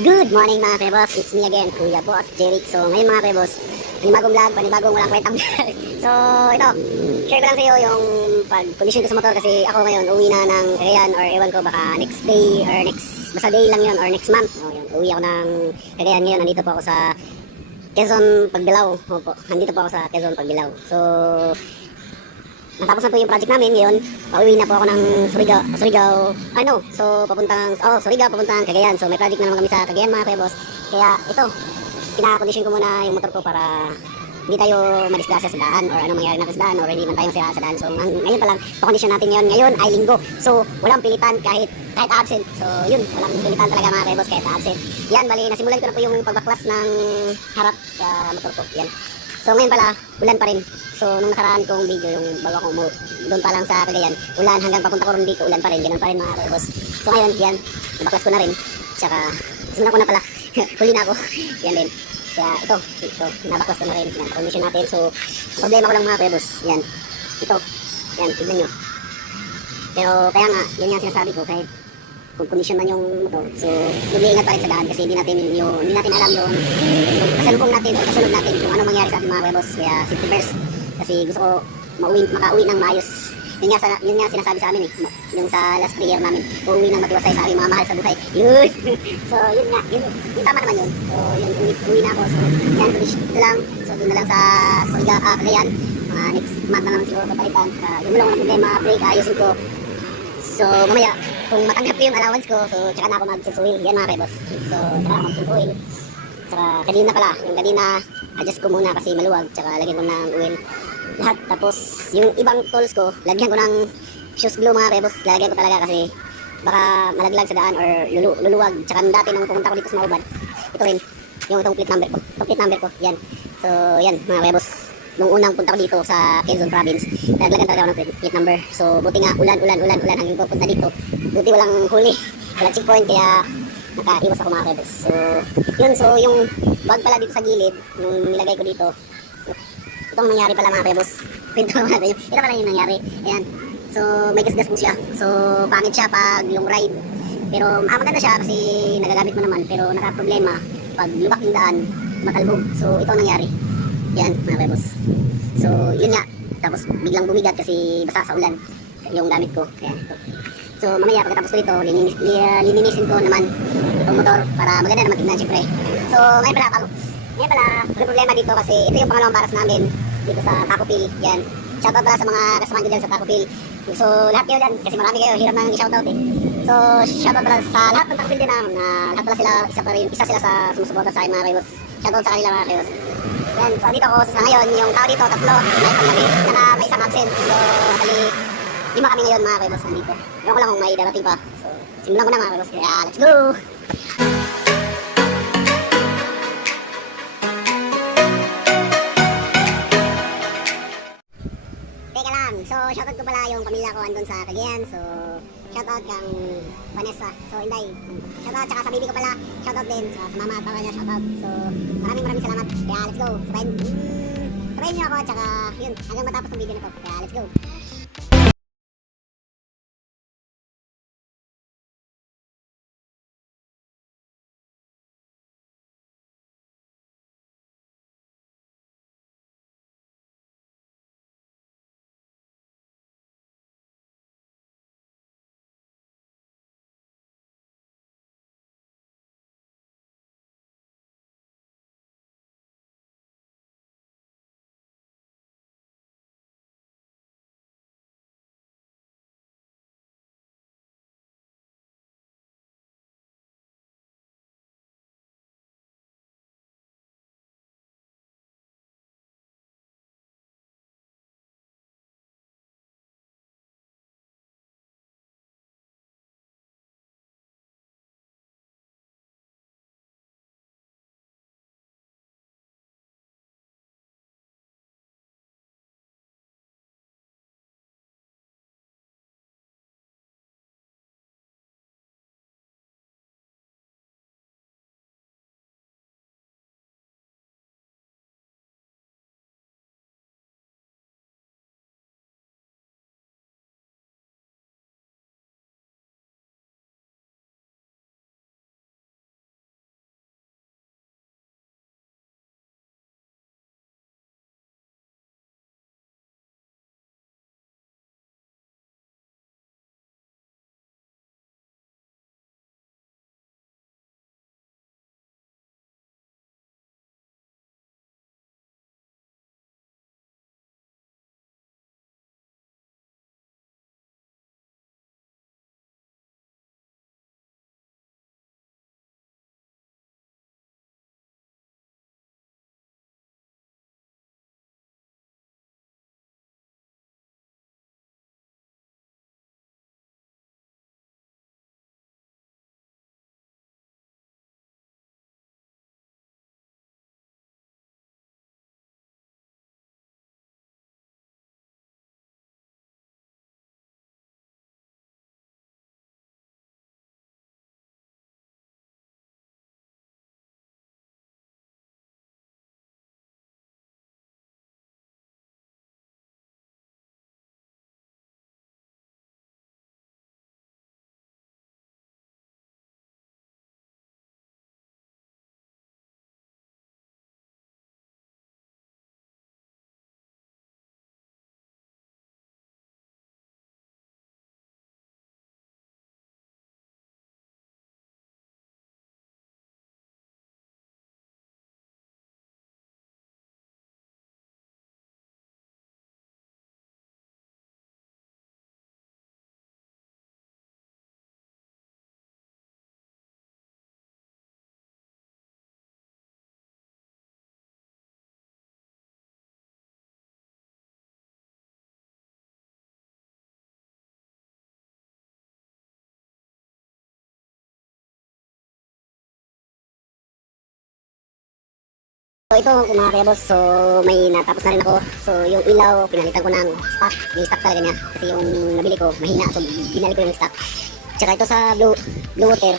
Good morning mga Prebos, it's me again, Kuya Boss, Jeric. So ngayon mga Prebos, panibagong vlog, panibagong walang kwentang vlog. So ito, share ko lang sa iyo yung pag-condition ko sa motor kasi ako ngayon uwi na ng Cagayan or ewan ko baka next day or basta day lang yun or next month. O yun, uwi ako ng Cagayan ngayon, nandito po ako sa Quezon Pagbilao. Opo, nandito po ako sa Quezon Pagbilao. So natapos na po yung project namin ngayon. Pauwi na po ako ng Surigao. So Surigao papuntang Cagayan. So may project na naman kami sa Cagayan mga kuya boss. Kaya ito, pinaka-condition ko muna yung motor ko para hindi tayo madisgrasya sa daan or ano mangyari natin sa daan or hindi man tayo sira sa daan. So ngayon pa lang, pa-condition natin ngayon ay linggo. So walang pilitan kahit absent. So yun, walang pilitan talaga mga kuya boss kahit absent. Yan, bali nasimulan ko na po yung pagbaklas ng harap sa motor ko. Yan. So ngayon pala, ulan pa rin. So nung nakaraan kong video, yung bago akong doon pa lang sa Cagayan, ulan hanggang papunta ko rin dito, ulan pa rin, ganun pa rin mga boss. So ngayon, yan, nabaklas ko na rin. Tsaka, simulan ko na pala, huli na ako. Yan din. Kaya ito, nabaklas ko na rin. Yan, condition natin. So, problema ko lang mga boss. Yan, ito, yan, tignan nyo. Pero kaya nga, yan yung sinasabi ko, kahit kung condition man yung motor, so mag-iingat pa rin sa daan kasi hindi natin alam yung kasalubong natin o kasunod natin kung ano mangyari sa ating mga boss. Kaya safety first kasi gusto ko makauwi ng maayos. Yun nga sinasabi sa amin yung sa last prayer namin, uuwi ng matiwasay sa aming mga mahal sa buhay. Yun. So yun nga, yun tama naman yun. So yun, uwi na ako. So yan, ito lang. So doon na lang sa Cagayan, next month na lang siguro papalitan. Yung lang problema, brake, ayusin ko. So mamaya, kung matanggap ko yung allowance ko, so tsaka na ako mag-full yan mga boss. So tsaka ako mag-full. Tsaka kanina pala, yung kanina adjust ko muna kasi maluwag, tsaka lagyan ko ng oil lahat. Tapos yung ibang tools ko, lagyan ko ng shoes glue mga boss. Lagyan ko talaga kasi baka malaglag sa daan or luluwag. Tsaka dati nung pumunta ko dito sa Maubad, ito rin, yung itong plate number ko. Itong plate number ko, yan. So yan mga boss. Nung unang punta ko dito sa Quezon Province, naglagan talaga ako ng plate number. So buti nga ulan hanggang pupunta dito. Buti walang huli, walang checkpoint, kaya nakaiwas ako mga boss. So yun, so yung bag pala dito sa gilid, yung nilagay ko dito, itong nangyari pala mga boss. Pinto naman natin yun. Ito pala yung nangyari. Ayan. So may gas-gas po siya. So pangit siya pag long ride. Pero maganda siya kasi nagagamit mo naman. Pero nakaproblema pag lubak yung daan, matalbog. So ito nangyari. Yan mga boss. So yun nga. Tapos biglang bumigat kasi basa sa ulan yung gamit ko. Kaya ito. So mamaya pagkatapos ko dito, lininisin ko naman itong motor para maganda naman tignan syempre. So ngayon pala, may problema dito kasi ito yung pangalawang paras namin dito sa Taco Pill. Yan. Shoutout pala sa mga kasamahan ko dyan sa Taco Pill. So lahat kayo dyan, kasi marami kayo, hirap nang i-shoutout eh. So shoutout pala sa lahat ng Taco Pill din na lahat pala sila, isa sila sa sumusuporta sa akin mga kayos. Shoutout sa kanila mga kayos. Yan, so dito ko sa ngayon, yung tao dito, tatlo, may paggabi, saka may isang absent. So bali, 5 kami ngayon mga kayos nandito. Ewan ko lang kung may darating pa. So simulan ko na mga kayos, kaya let's go! So, shoutout ko pala yung pamilya ko andun sa Cagayan. So, shoutout kang Vanessa. So, Inday. Shoutout, tsaka sa bibi ko pala. Shoutout din. So, sa mama at papa niya, shoutout. So, maraming salamat. Kaya, let's go. Sabayin niyo ako. Tsaka, yun. Hanggang matapos ng video na to. Kaya, let's go. So ito mga kaya boss, so may natapos na rin ako. So yung ilaw, pinalitan ko ng stock. Yung stock talaga niya. Kasi yung nabili ko, mahina. So binalik ko yung stock. Tsaka ito sa blue water.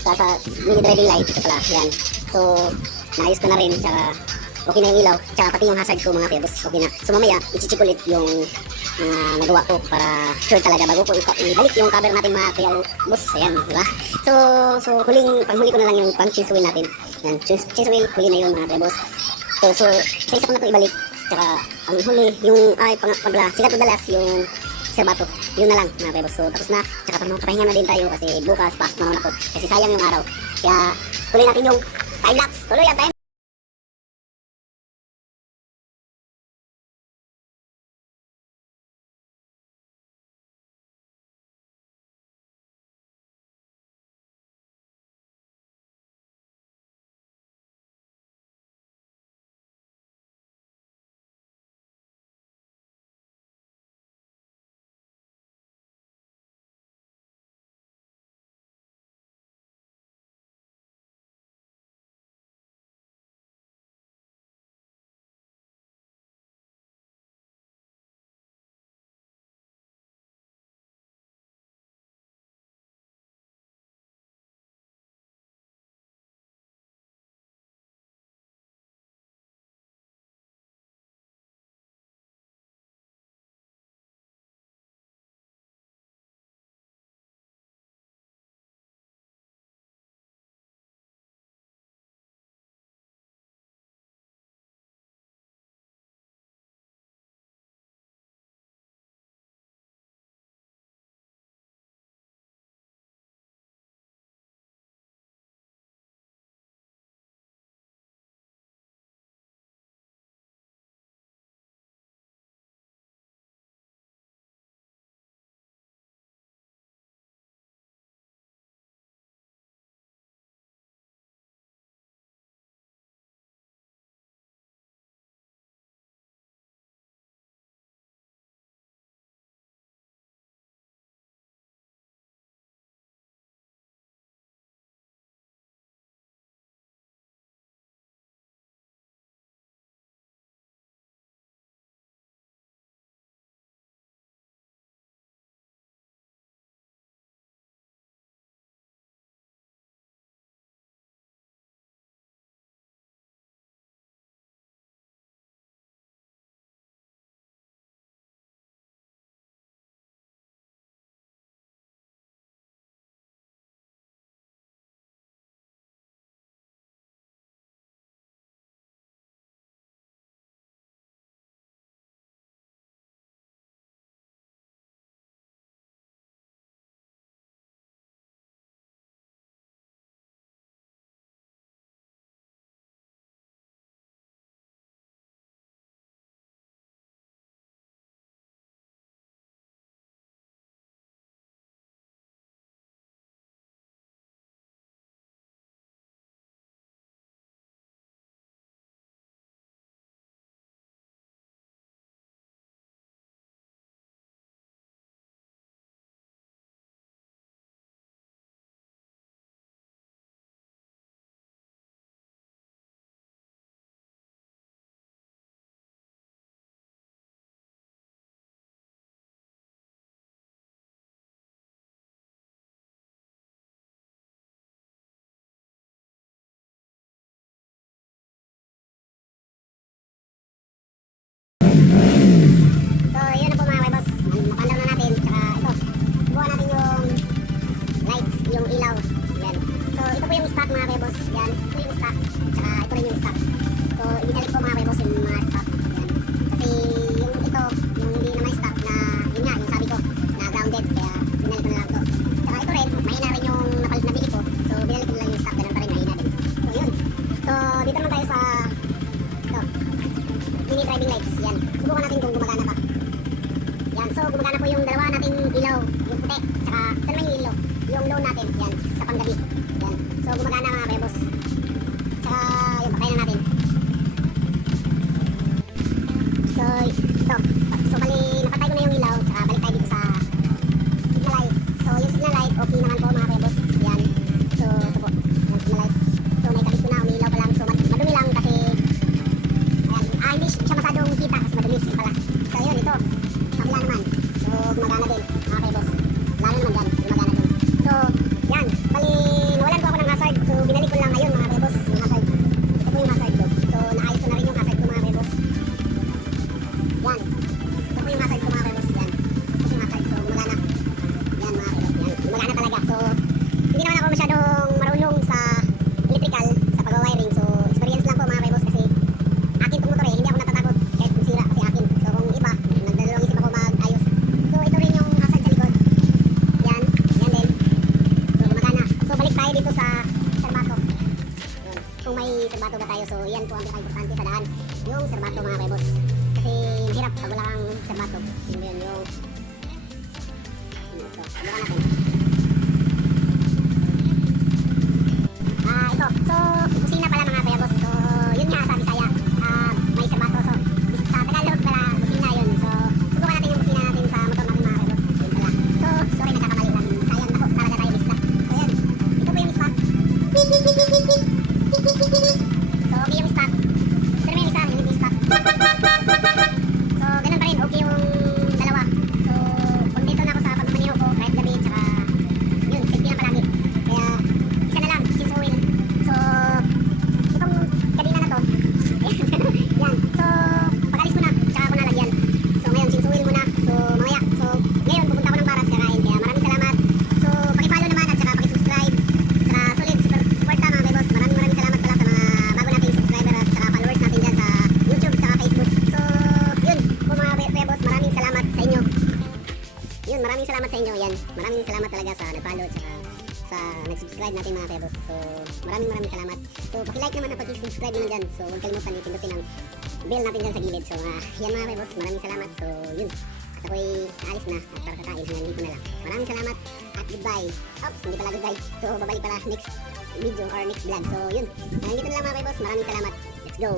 Sa mini driving light, ito pala. Yan. So naayos ko na rin. Tsaka okay na yung ilaw. Tsaka pati yung hazard ko mga kaya boss, okay na. So mamaya, i-check ulit yung nagawa ko para sure talaga bago ko ibalik yung cover natin mga kaya boss. Ayan, diba? So panghuli ko na lang yung pang cheese wheel natin. Yan, cheese wheel, huli na yun mga kaya boss. So isa ko na ito ibalik. Tsaka ang huli, yung sigat madalas yung serbato. Yun na lang mga kaya boss. So tapos na, tsaka pahinga na din tayo kasi bukas pasok naman ako. Kasi sayang yung araw. Kaya tuloy natin yung time lapse. Tuloy ang time. So yun na po mga kaya boss. Napandaw na natin. Tsaka ito, buha natin yung lights, yung ilaw. Yan. So ito po yung stock mga kaya boss. Yan. Ito yung stock. Tsaka ito rin yung stock. So ibinalik ko mga kaya boss yung mga stock. Yan. Kasi yung ito, yung hindi na may stock na, yun nga, yung sabi ko, na grounded. Kaya binalik ko na lang ito. Tsaka ito rin, mahina rin yung nabili ko. So binalik ko na lang yung stock. Ganun pa rin, mahina din. So yun. So dito naman tayo sa ito, mini driving lights. Yan. Subukan natin kung gumagana pa. Yan. So gumagana po yung dalawa nating ilaw. Yung puti. Tsaka ito naman yung ilaw. Yung low natin. Yan. Sa panggabi. Yan. So gumagana mga kaya boss. Tsaka yun. Pakain na natin. So ito. So bali napatay ko na yung ilaw. Tsaka balik tayo dito sa signal light. So yung signal light okay naman po mga kaya boss. Yan. So ito po. Yung signal light. So may kabit ko na. Umiilaw pa lang. So madumi lang kasi serbato ba tayo? So yan po ang pinaka-importante sa daan, yung serbato mga kuya-boss. Kasi hirap pag wala kang serbato. Yun yun, yung ito, subukan natin. Ito, so busina pala mga kuya-boss. So yun nga sa Bisaya, may serbato. So sa Tagalog pala, busina yun. So subukan natin yung busina natin sa motor natin mga kuya-boss. Yun pala. So sorry, nagkakamali lang. Sayang ako, talaga tayo bisla. So yan, ito po yung spot. So okay yung stock. Pero may isa, yung hindi stock. So ganun pa rin, okay yung dalawa. So contento na ako sa pagmamaneho ko kahit gabi, tsaka yun, safety lang palagi. Kaya isa na lang, change oil. So itong kadena na to, yan. So pag-alis ko na, tsaka ako nalagyan. So ngayon, change oil muna. So mamaya, so ngayon pupunta ako ng Paras kakain. Kaya maraming salamat. So paki-follow naman at saka paki-subscribe. Saka solid, support ka mga boss. Maraming salamat pala sa mga bago nating subscriber at saka followers natin dyan sa YouTube, saka Facebook. So yun po mga boss, maraming salamat sa inyo. Yun, maraming salamat sa inyo. Yan, maraming salamat talaga sa nag-follow at saka sa nag-subscribe natin mga boss. So maraming salamat. So paki-like naman at paki-subscribe naman dyan. So huwag kalimutan i-pindutin ang bell natin dyan sa gilid. So yan mga boss, maraming salamat. So yun, at ako'y aalis na at para kakain hanggang dito na lang. Maraming salamat at goodbye. Oops, hindi pala goodbye. So babalik pala next video or next vlog. So yun, hanggang dito na lang mga boss. Maraming salamat. Let's go.